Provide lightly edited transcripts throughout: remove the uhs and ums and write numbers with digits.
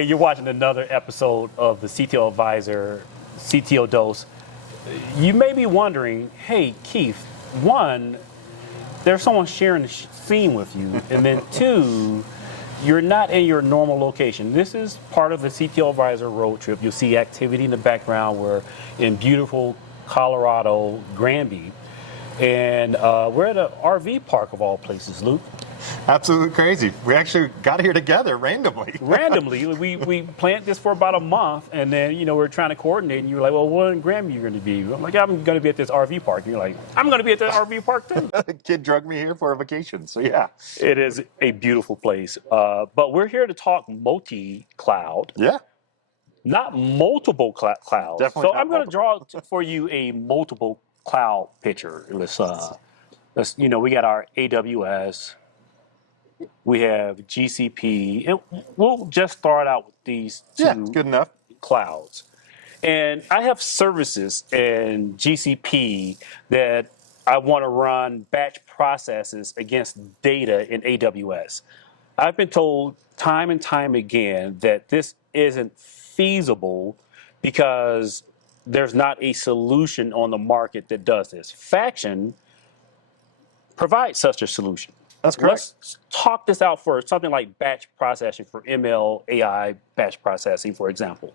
Hey, you're watching another episode of the CTO Advisor, CTO Dose. You may be wondering, hey, Keith, one, there's someone sharing the scene with you, and then two, you're not in your normal location. This is part of the CTO Advisor road trip. You'll see activity in the background. We're in beautiful Colorado, Granby, and we're at an RV park of all places, Luke. Absolutely crazy. We actually got here together randomly. Randomly, we planned this for about a month, and then we're trying to coordinate. And you were like, "Well, what in Granby you're going to be?" I'm like, "I'm going to be at this RV park." And you're like, "I'm going to be at that RV park too." The kid drugged me here for a vacation, so yeah. It is a beautiful place, but we're here to talk multi-cloud, Yeah. not multiple clouds. Definitely So not I'm going to multiple. draw for you a multiple cloud picture. Let's we got our AWS. We have GCP, and we'll just start out with these Yeah, two good enough. clouds. And I have services in GCP that I want to run batch processes against data in AWS. I've been told time and time again that this isn't feasible because there's not a solution on the market that does this. Faction provides such a solution. That's correct. Let's talk this out for something like batch processing for ML, AI, batch processing, for example.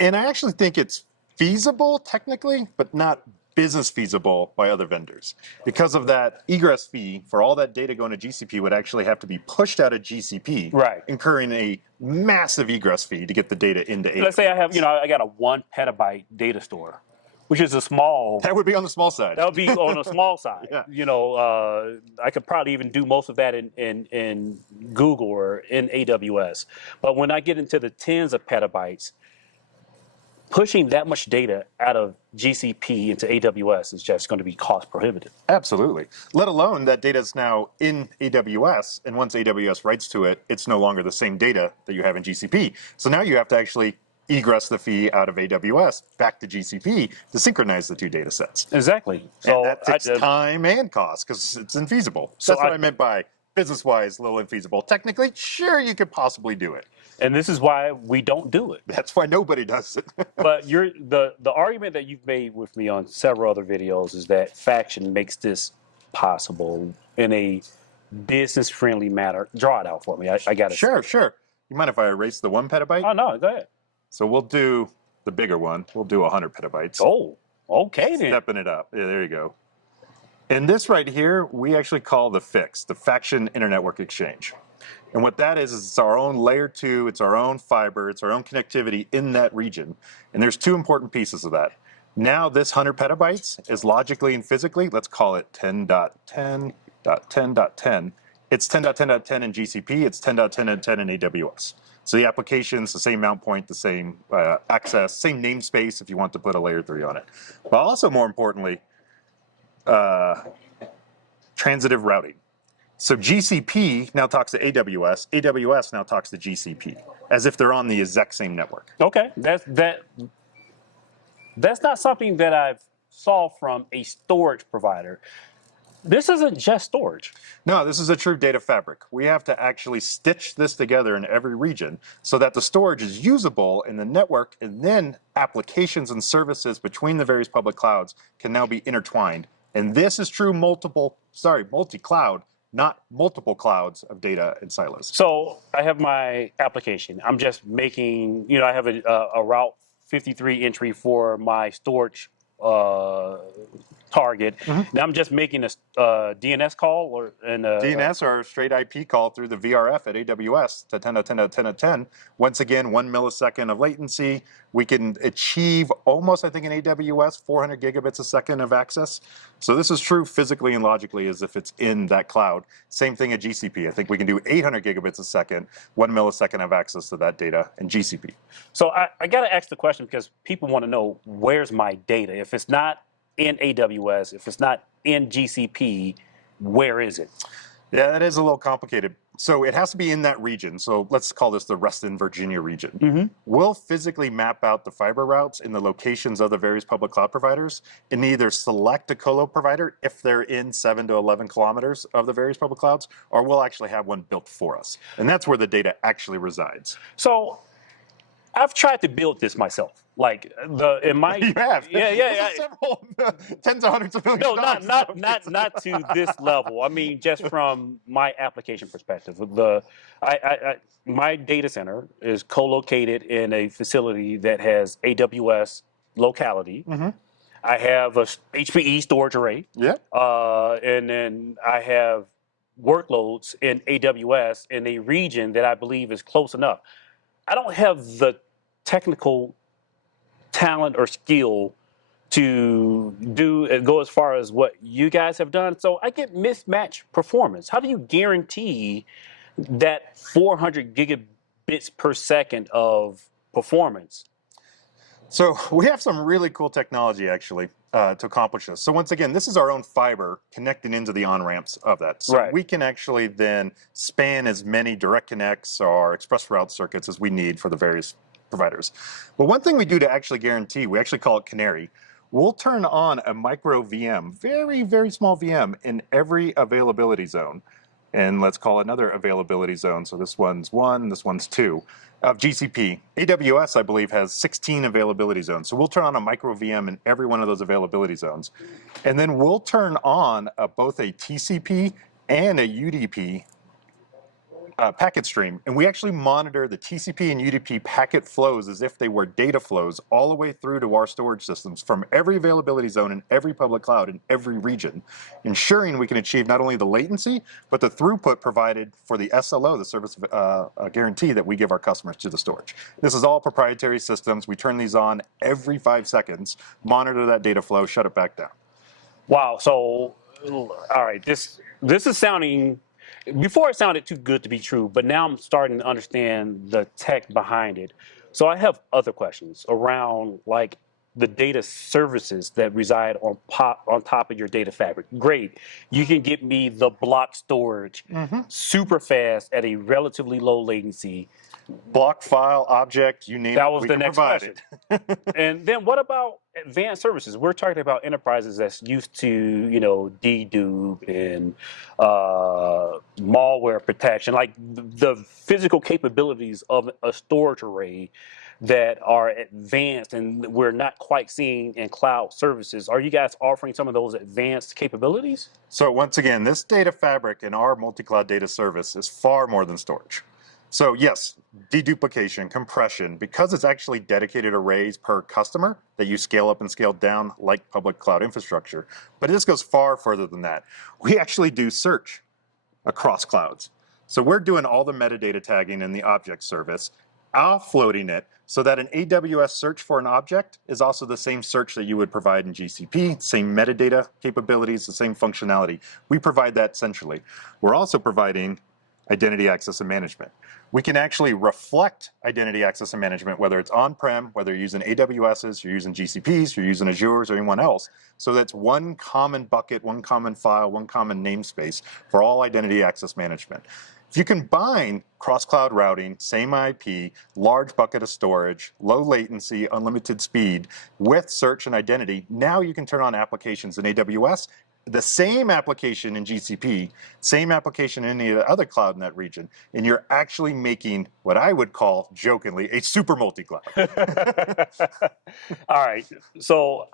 And I actually think it's feasible technically, but not business feasible by other vendors. Because of that egress fee for all that data going to GCP would actually have to be pushed out of GCP, Right. incurring a massive egress fee to get the data into AWS. Let's say I have, I got a 1 petabyte data store, which is a small. That would be on the small side. That would be on the small side. Yeah. I could probably even do most of that in Google or in AWS. But when I get into the tens of petabytes, pushing that much data out of GCP into AWS is just going to be cost prohibitive. Absolutely. Let alone that data is now in AWS, and once AWS writes to it, it's no longer the same data that you have in GCP. So now you have to actually egress the fee out of AWS back to GCP to synchronize the two data sets. Exactly. So And that takes time and cost because it's infeasible. So that's what I meant by business-wise, a little infeasible. Technically, sure, you could possibly do it. And this is why we don't do it. That's why nobody does it. But the argument that you've made with me on several other videos is that Faction makes this possible in a business-friendly manner. Draw it out for me. I got it. Sure. You mind if I erase the 1 petabyte? Oh, no, go ahead. So we'll do the bigger one. We'll do 100 petabytes. Oh, okay then. Stepping it up. Yeah, there you go. And this right here, we actually call the FIX, the Faction Internetwork Exchange. And what that is it's our own layer 2, it's our own fiber, it's our own connectivity in that region. And there's two important pieces of that. Now this 100 petabytes is logically and physically, let's call it 10.10.10.10. It's 10.10.10 in GCP, it's 10.10.10 in AWS. So the application's the same mount point, the same access, same namespace if you want to put a layer 3 on it. But also more importantly, transitive routing. So GCP now talks to AWS, AWS now talks to GCP, as if they're on the exact same network. Okay, that's not something that I've saw from a storage provider. This isn't just storage. No, this is a true data fabric. We have to actually stitch this together in every region so that the storage is usable in the network, and then applications and services between the various public clouds can now be intertwined. And this is true multi-cloud, not multiple clouds of data in silos. So I have my application. I'm just making, I have a Route 53 entry for my storage target. Now I'm just making a DNS call DNS or a straight IP call through the VRF at AWS to 10.10.10.10. Once again, 1 millisecond of latency. We can achieve almost, I think, in AWS, 400 gigabits a second of access. So this is true physically and logically as if it's in that cloud. Same thing at GCP. I think we can do 800 gigabits a second, 1 millisecond of access to that data in GCP. So I got to ask the question because people want to know, where's my data? If it's not in AWS, if it's not in GCP, where is it? Yeah, that is a little complicated. So it has to be in that region. So let's call this the Reston, Virginia region. We'll physically map out the fiber routes in the locations of the various public cloud providers and either select a colo provider if they're in 7 to 11 kilometers of the various public clouds, or we'll actually have one built for us. And that's where the data actually resides. So I've tried to build this myself. Like in my You have. yeah This yeah is several tens of hundreds of millions no, of dollars. not to this level. I mean, just from my application perspective. My data center is co-located in a facility that has AWS locality. I have a HPE storage array, Yeah. and then I have workloads in AWS in a region that I believe is close enough. I don't have the technical talent or skill to go as far as what you guys have done. So I get mismatched performance. How do you guarantee that 400 gigabits per second of performance? So we have some really cool technology actually to accomplish this. So once again, this is our own fiber connecting into the on-ramps of that. So Right. we can actually then span as many direct connects or express route circuits as we need for the various providers. But one thing we do to actually guarantee, we actually call it Canary. We'll turn on a micro VM, very, very small VM in every availability zone. And let's call another availability zone. So this one's 1, this one's 2 of GCP. AWS, I believe, has 16 availability zones. So we'll turn on a micro VM in every one of those availability zones. And then we'll turn on both a TCP and a UDP packet stream. And we actually monitor the TCP and UDP packet flows as if they were data flows all the way through to our storage systems from every availability zone in every public cloud in every region, ensuring we can achieve not only the latency, but the throughput provided for the SLO, the service guarantee that we give our customers to the storage. This is all proprietary systems. We turn these on every 5 seconds, monitor that data flow, shut it back down. Wow. So, all right, this is sounding. Before it sounded too good to be true, but now I'm starting to understand the tech behind it. So I have other questions around like the data services that reside on top of your data fabric. Great, you can get me the block storage, super fast at a relatively low latency. Block, file, object, you name That it, was we the can next provide question. it. And then what about advanced services? We're talking about enterprises that's used to, dedupe and malware protection, like the physical capabilities of a storage array that are advanced and we're not quite seeing in cloud services. Are you guys offering some of those advanced capabilities? So once again, this data fabric in our multi-cloud data service is far more than storage. So yes, deduplication, compression, because it's actually dedicated arrays per customer that you scale up and scale down like public cloud infrastructure. But this goes far further than that. We actually do search across clouds. So we're doing all the metadata tagging in the object service, offloading it so that an AWS search for an object is also the same search that you would provide in GCP, same metadata capabilities, the same functionality. We provide that centrally. We're also providing identity access and management. We can actually reflect identity access and management, whether it's on-prem, whether you're using AWS's, you're using GCP's, you're using Azure's, or anyone else. So that's one common bucket, one common file, one common namespace for all identity access management. If you combine cross-cloud routing, same IP, large bucket of storage, low latency, unlimited speed, with search and identity, now you can turn on applications in AWS, the same application in GCP, same application in any other cloud in that region, and you're actually making what I would call, jokingly, a super multi-cloud. All right, so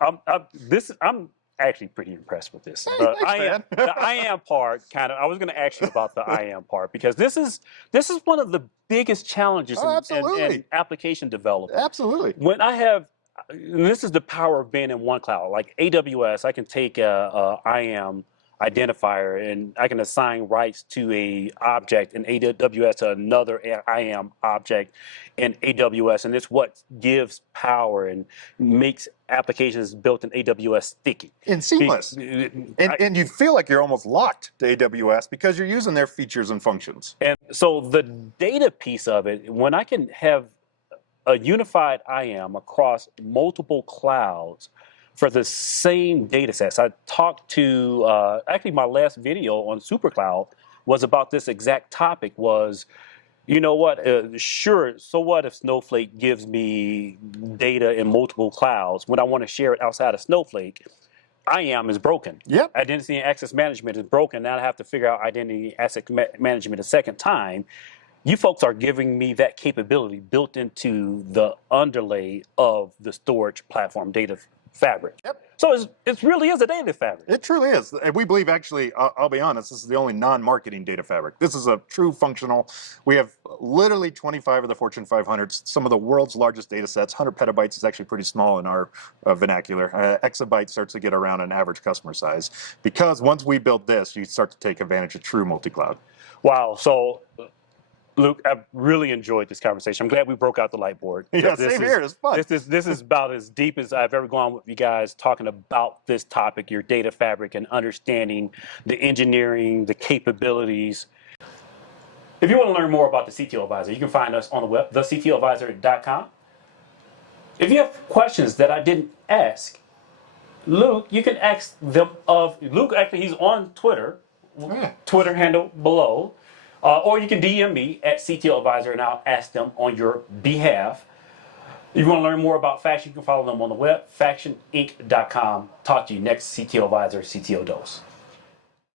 I'm actually pretty impressed with this. Hey, thanks, man. The IAM part, kind of. I was going to ask you about the IAM part because this is one of the biggest challenges in application development. Absolutely. When I have, and this is the power of being in one cloud. Like AWS, I can take a IAM identifier and I can assign rights to a object in AWS to another IAM object in AWS, and it's what gives power and makes applications built in AWS sticky and seamless. And you feel like you're almost locked to AWS because you're using their features and functions. And so the data piece of it, when I can have a unified IAM across multiple clouds for the same data sets. I talked to, actually my last video on SuperCloud was about this exact topic was, you know what, sure, so what if Snowflake gives me data in multiple clouds when I want to share it outside of Snowflake? IAM is broken. Yep. Identity and access management is broken. Now I have to figure out identity and access management a second time. you folks are giving me that capability built into the underlay of the storage platform data fabric. Yep. So it really is a data fabric. It truly is. And we believe, actually, I'll be honest, this is the only non-marketing data fabric. This is a true functional. We have literally 25 of the Fortune 500s, some of the world's largest data sets. 100 petabytes is actually pretty small in our vernacular. Exabyte starts to get around an average customer size. Because once we build this, you start to take advantage of true multi-cloud. Wow. So, Luke, I've really enjoyed this conversation. I'm glad we broke out the light board. Yeah, same here. It's fun. This is about as deep as I've ever gone with you guys talking about this topic, your data fabric, and understanding the engineering, the capabilities. If you want to learn more about the CTO Advisor, you can find us on the web, thectoadvisor.com. If you have questions that I didn't ask, Luke, you can ask them of Luke. Actually, he's on Twitter, Twitter handle below. Or you can DM me at CTO Advisor and I'll ask them on your behalf. If you want to learn more about Faction, you can follow them on the web, factioninc.com. Talk to you next CTO Advisor, CTO Dose.